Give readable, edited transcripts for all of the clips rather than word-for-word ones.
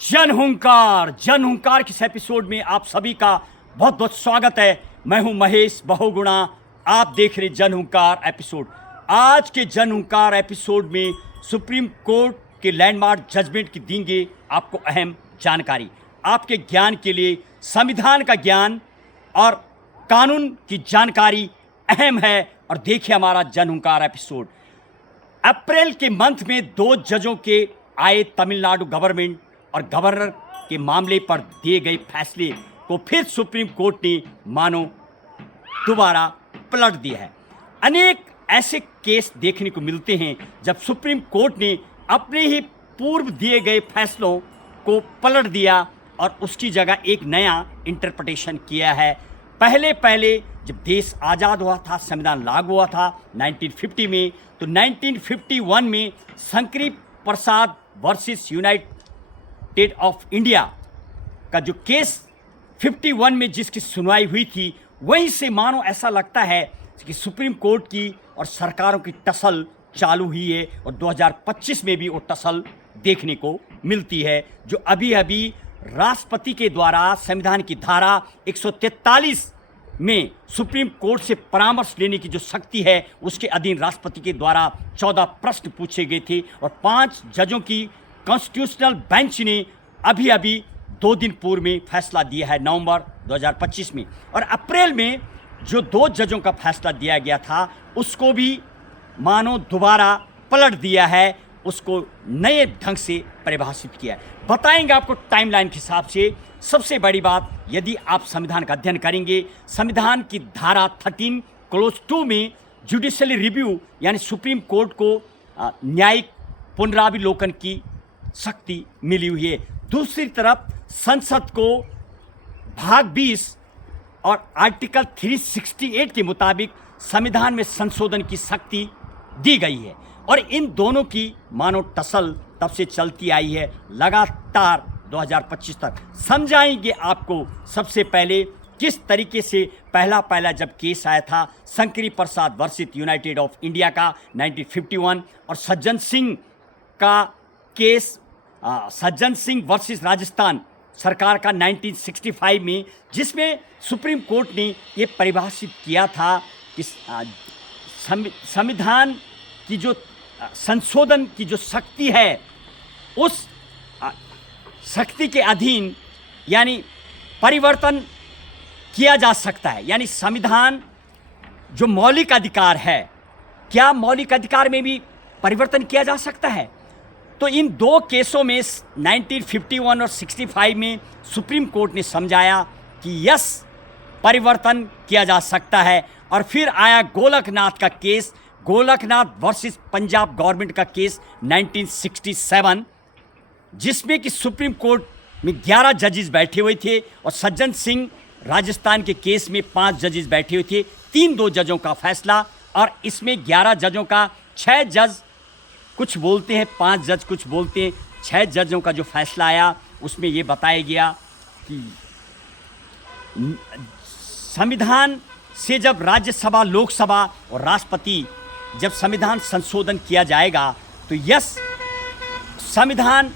जन हुंकार के इस एपिसोड में आप सभी का बहुत बहुत स्वागत है। मैं हूं महेश बहुगुणा। आप देख रहे जन हुंकार एपिसोड। आज के जन हुंकार एपिसोड में सुप्रीम कोर्ट के लैंडमार्क जजमेंट की देंगे आपको अहम जानकारी। आपके ज्ञान के लिए संविधान का ज्ञान और कानून की जानकारी अहम है। और देखिए हमारा जन हुंकार एपिसोड। अप्रैल के मंथ में 2 जजों के आए तमिलनाडु गवर्नमेंट और गवर्नर के मामले पर दिए गए फैसले को फिर सुप्रीम कोर्ट ने मानो दोबारा पलट दिया है। अनेक ऐसे केस देखने को मिलते हैं जब सुप्रीम कोर्ट ने अपने ही पूर्व दिए गए फैसलों को पलट दिया और उसकी जगह एक नया इंटरप्रिटेशन किया है। पहले जब देश आज़ाद हुआ था, संविधान लागू हुआ था 1950 में, तो 1951 में शंकरी प्रसाद वर्सेस यूनाइटेड ऑफ इंडिया का जो केस 51 में जिसकी सुनवाई हुई थी, वहीं से मानो ऐसा लगता है कि सुप्रीम कोर्ट की और सरकारों की टसल चालू हुई है। और 2025 में भी वो टसल देखने को मिलती है, जो अभी अभी राष्ट्रपति के द्वारा संविधान की धारा 143 में सुप्रीम कोर्ट से परामर्श लेने की जो शक्ति है, उसके अधीन राष्ट्रपति के द्वारा 14 प्रश्न पूछे गए थे और 5 जजों की कॉन्स्टिट्यूशनल बेंच ने अभी 2 दिन पूर्व में फैसला दिया है, नवंबर 2025 में। और अप्रैल में जो 2 जजों का फैसला दिया गया था, उसको भी मानो दोबारा पलट दिया है, उसको नए ढंग से परिभाषित किया है। बताएंगे आपको टाइमलाइन के हिसाब से। सबसे बड़ी बात, यदि आप संविधान का अध्ययन करेंगे, संविधान की धारा 13 क्लोज 2 में जुडिशियल रिव्यू यानी सुप्रीम कोर्ट को न्यायिक पुनरावलोकन की शक्ति मिली हुई है। दूसरी तरफ संसद को भाग 20 और आर्टिकल 368 के मुताबिक संविधान में संशोधन की शक्ति दी गई है। और इन दोनों की मानो टसल तब से चलती आई है, लगातार 2025 तक। समझाएंगे आपको सबसे पहले किस तरीके से पहला जब केस आया था शंकरी प्रसाद वर्सेस यूनाइटेड ऑफ इंडिया का 1951 और सज्जन सिंह का केस सज्जन सिंह वर्सेस राजस्थान सरकार का 1965 में, जिसमें सुप्रीम कोर्ट ने ये परिभाषित किया था कि संविधान की जो संशोधन की जो शक्ति है, उस शक्ति के अधीन यानी परिवर्तन किया जा सकता है। यानी संविधान जो मौलिक अधिकार है, क्या मौलिक अधिकार में भी परिवर्तन किया जा सकता है? तो इन 2 केसों में 1951 और 65 में सुप्रीम कोर्ट ने समझाया कि यस, परिवर्तन किया जा सकता है। और फिर आया गोलकनाथ का case, Golaknath versus Punjab government का केस 1967, जिसमें कि सुप्रीम कोर्ट में 11 जजेस बैठे हुए थे और सज्जन सिंह राजस्थान के केस में 5 जजेस बैठे हुए थे। 3-2 जजों का फैसला, और इसमें 11 जजों का 6 जज कुछ बोलते हैं, 5 जज कुछ बोलते हैं। 6 जजों का जो फैसला आया, उसमें ये बताया गया कि संविधान से जब राज्यसभा, लोकसभा और राष्ट्रपति जब संविधान संशोधन किया जाएगा, तो यस, संविधान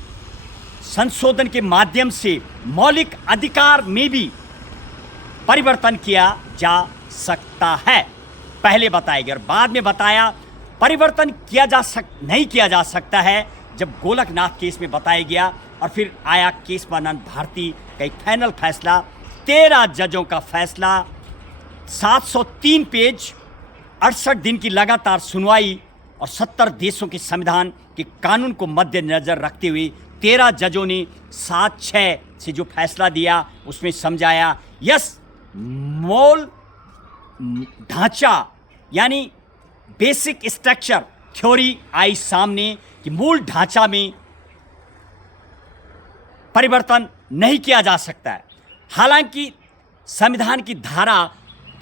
संशोधन के माध्यम से मौलिक अधिकार में भी परिवर्तन किया जा सकता है। पहले बताया गया और बाद में बताया परिवर्तन नहीं किया जा सकता है, जब गोलकनाथ केस में बताया गया। और फिर आया केशवानंद भारती का एक फाइनल फैसला, 13 जजों का फैसला, 703 पेज, 68 दिन की लगातार सुनवाई और 70 देशों के संविधान के कानून को मद्देनजर रखते हुए 13 जजों ने 7-6 से जो फैसला दिया, उसमें समझाया यस, मूल ढांचा यानी बेसिक स्ट्रक्चर थ्योरी आई सामने कि मूल ढांचा में परिवर्तन नहीं किया जा सकता है। हालांकि संविधान की धारा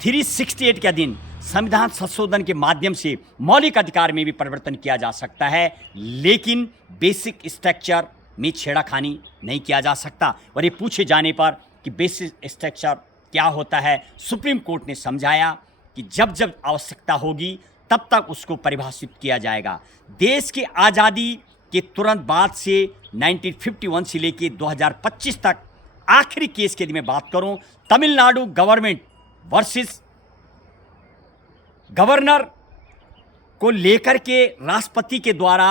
368 के अधीन संविधान संशोधन के माध्यम से मौलिक अधिकार में भी परिवर्तन किया जा सकता है, लेकिन बेसिक स्ट्रक्चर में छेड़खानी नहीं किया जा सकता। और ये पूछे जाने पर कि बेसिक स्ट्रक्चर क्या होता है, सुप्रीम कोर्ट ने समझाया कि जब जब आवश्यकता होगी तब तक उसको परिभाषित किया जाएगा। देश की आज़ादी के तुरंत बाद से 1951 से लेके 2025 तक आखिरी केस की यदि मैं बात करूं, तमिलनाडु गवर्नमेंट वर्सेस गवर्नर को लेकर के राष्ट्रपति के द्वारा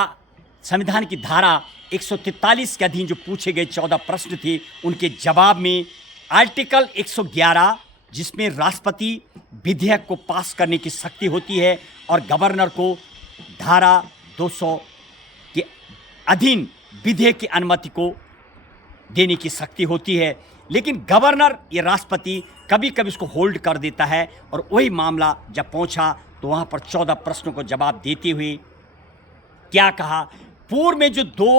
संविधान की धारा 143 के अधीन जो पूछे गए 14 प्रश्न थे, उनके जवाब में आर्टिकल 111, जिसमें राष्ट्रपति विधेयक को पास करने की शक्ति होती है और गवर्नर को धारा 200 के अधीन विधेयक की अनुमति को देने की शक्ति होती है। लेकिन गवर्नर ये राष्ट्रपति कभी कभी इसको होल्ड कर देता है और वही मामला जब पहुंचा तो वहां पर 14 प्रश्नों को जवाब देते हुए क्या कहा, पूर्व में जो 2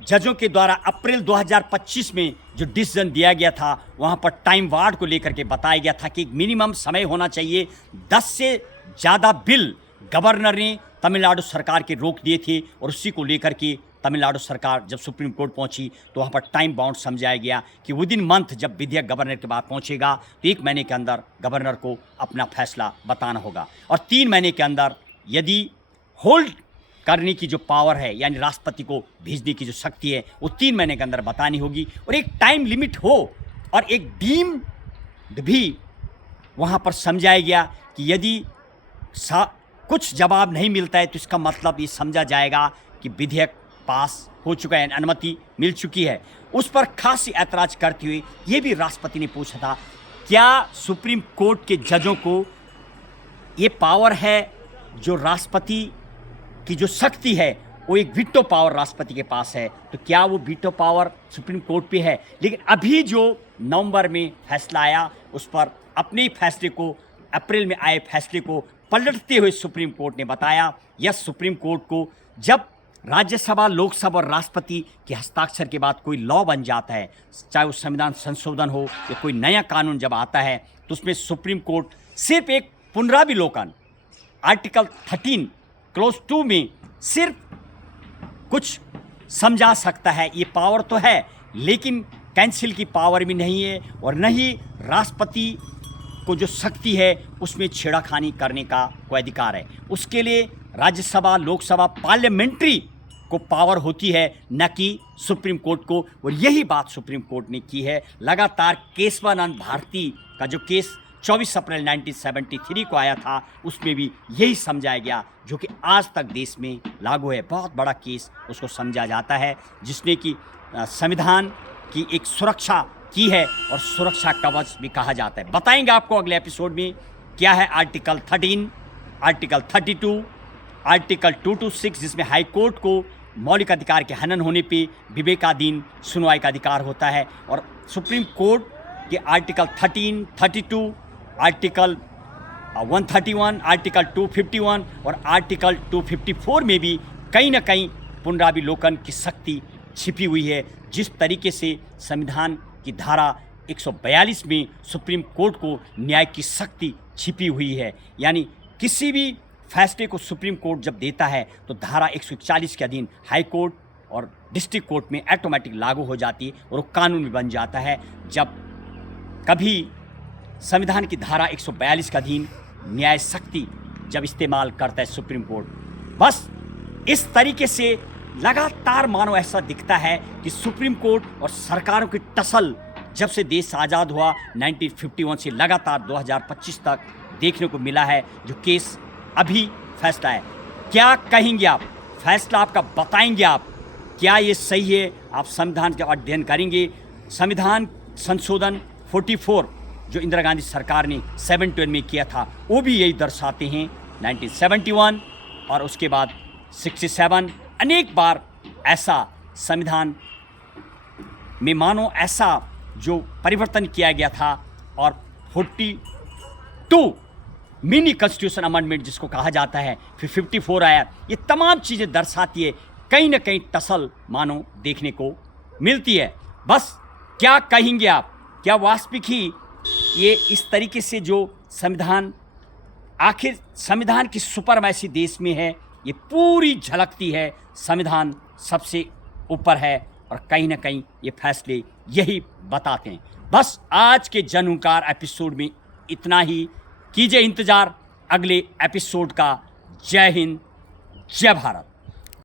जजों के द्वारा अप्रैल 2025 में जो डिसीजन दिया गया था, वहां पर टाइम वार्ड को लेकर के बताया गया था कि एक मिनिमम समय होना चाहिए। 10 से ज़्यादा बिल गवर्नर ने तमिलनाडु सरकार के रोक दिए थे और उसी को लेकर के तमिलनाडु सरकार जब सुप्रीम कोर्ट पहुंची तो वहां पर टाइम बाउंड समझाया गया कि विद इन मंथ जब विधेयक गवर्नर के पास पहुंचेगा तो 1 महीने के अंदर गवर्नर को अपना फैसला बताना होगा और 3 महीने के अंदर यदि होल्ड करने की जो पावर है यानी राष्ट्रपति को भेजने की जो शक्ति है वो 3 महीने के अंदर बतानी होगी और एक टाइम लिमिट हो और एक डीम्ड भी वहाँ पर समझाया गया कि यदि कुछ जवाब नहीं मिलता है तो इसका मतलब ये समझा जाएगा कि विधेयक पास हो चुका है, अनुमति मिल चुकी है। उस पर खास ऐतराज़ करते हुए ये भी राष्ट्रपति ने पूछा था, क्या सुप्रीम कोर्ट के जजों को ये पावर है जो राष्ट्रपति की जो शक्ति है वो एक वीटो पावर राष्ट्रपति के पास है, तो क्या वो वीटो पावर सुप्रीम कोर्ट पे है? लेकिन अभी जो नवंबर में फैसला आया उस पर अपने फैसले को, अप्रैल में आए फैसले को पलटते हुए सुप्रीम कोर्ट ने बताया, यस, सुप्रीम कोर्ट को जब राज्यसभा, लोकसभा और राष्ट्रपति के हस्ताक्षर के बाद कोई लॉ बन जाता है, चाहे वो संविधान संशोधन हो या कोई नया कानून जब आता है, तो उसमें सुप्रीम कोर्ट सिर्फ एक पुनरावलोकन आर्टिकल 13 क्लोज 2 में सिर्फ कुछ समझा सकता है। ये पावर तो है लेकिन कैंसिल की पावर भी नहीं है और न ही राष्ट्रपति को जो शक्ति है उसमें छेड़खानी करने का कोई अधिकार है। उसके लिए राज्यसभा, लोकसभा, पार्लियामेंट्री को पावर होती है, न कि सुप्रीम कोर्ट को। और यही बात सुप्रीम कोर्ट ने की है। लगातार केशवानंद भारती का जो केस 24 अप्रैल 1973 को आया था उसमें भी यही समझाया गया, जो कि आज तक देश में लागू है। बहुत बड़ा केस उसको समझा जाता है जिसने कि संविधान की एक सुरक्षा की है और सुरक्षा कवच भी कहा जाता है। बताएंगे आपको अगले एपिसोड में क्या है आर्टिकल 13, आर्टिकल 32, आर्टिकल 226 जिसमें हाई कोर्ट को मौलिक अधिकार के हनन होने पे विवेकाधीन सुनवाई का अधिकार होता है, और सुप्रीम कोर्ट के आर्टिकल 13, 32, आर्टिकल 131, आर्टिकल 251 और आर्टिकल 254 में भी कहीं ना कहीं पुनरावलोकन की शक्ति छिपी हुई है। जिस तरीके से संविधान की धारा 142 में सुप्रीम कोर्ट को न्याय की शक्ति छिपी हुई है, यानी किसी भी फैसले को सुप्रीम कोर्ट जब देता है तो धारा 141 के अधीन हाई कोर्ट और डिस्ट्रिक्ट कोर्ट में ऑटोमेटिक लागू हो जाती है और वो कानून भी बन जाता है। जब कभी संविधान की धारा 142 के अधीन न्याय शक्ति जब इस्तेमाल करता है सुप्रीम कोर्ट, बस इस तरीके से लगातार मानो ऐसा दिखता है कि सुप्रीम कोर्ट और सरकारों की टसल जब से देश आज़ाद हुआ 1951 से लगातार 2025 तक देखने को मिला है। जो केस अभी फैसला है, क्या कहेंगे आप? फैसला आपका बताएंगे आप, क्या ये सही है? आप संविधान का अध्ययन करेंगे। संविधान संशोधन 44 जो इंदिरा गांधी सरकार ने 71 में किया था वो भी यही दर्शाते हैं। 1971 और उसके बाद 67 अनेक बार ऐसा संविधान में मानो ऐसा जो परिवर्तन किया गया था, और 42 मिनी कॉन्स्टिट्यूशन अमेंडमेंट जिसको कहा जाता है, फिर 54 आया। ये तमाम चीज़ें दर्शाती है कहीं ना कहीं टसल मानो देखने को मिलती है। बस क्या कहेंगे आप? क्या वास्तविक ही ये इस तरीके से जो संविधान आखिर संविधान की सुपरमैसी देश में है, ये पूरी झलकती है, संविधान सबसे ऊपर है, और कहीं ना कहीं ये फैसले यही बताते हैं। बस आज के जनहुंकार एपिसोड में इतना ही। कीजिए इंतज़ार अगले एपिसोड का। जय हिंद, जय भारत।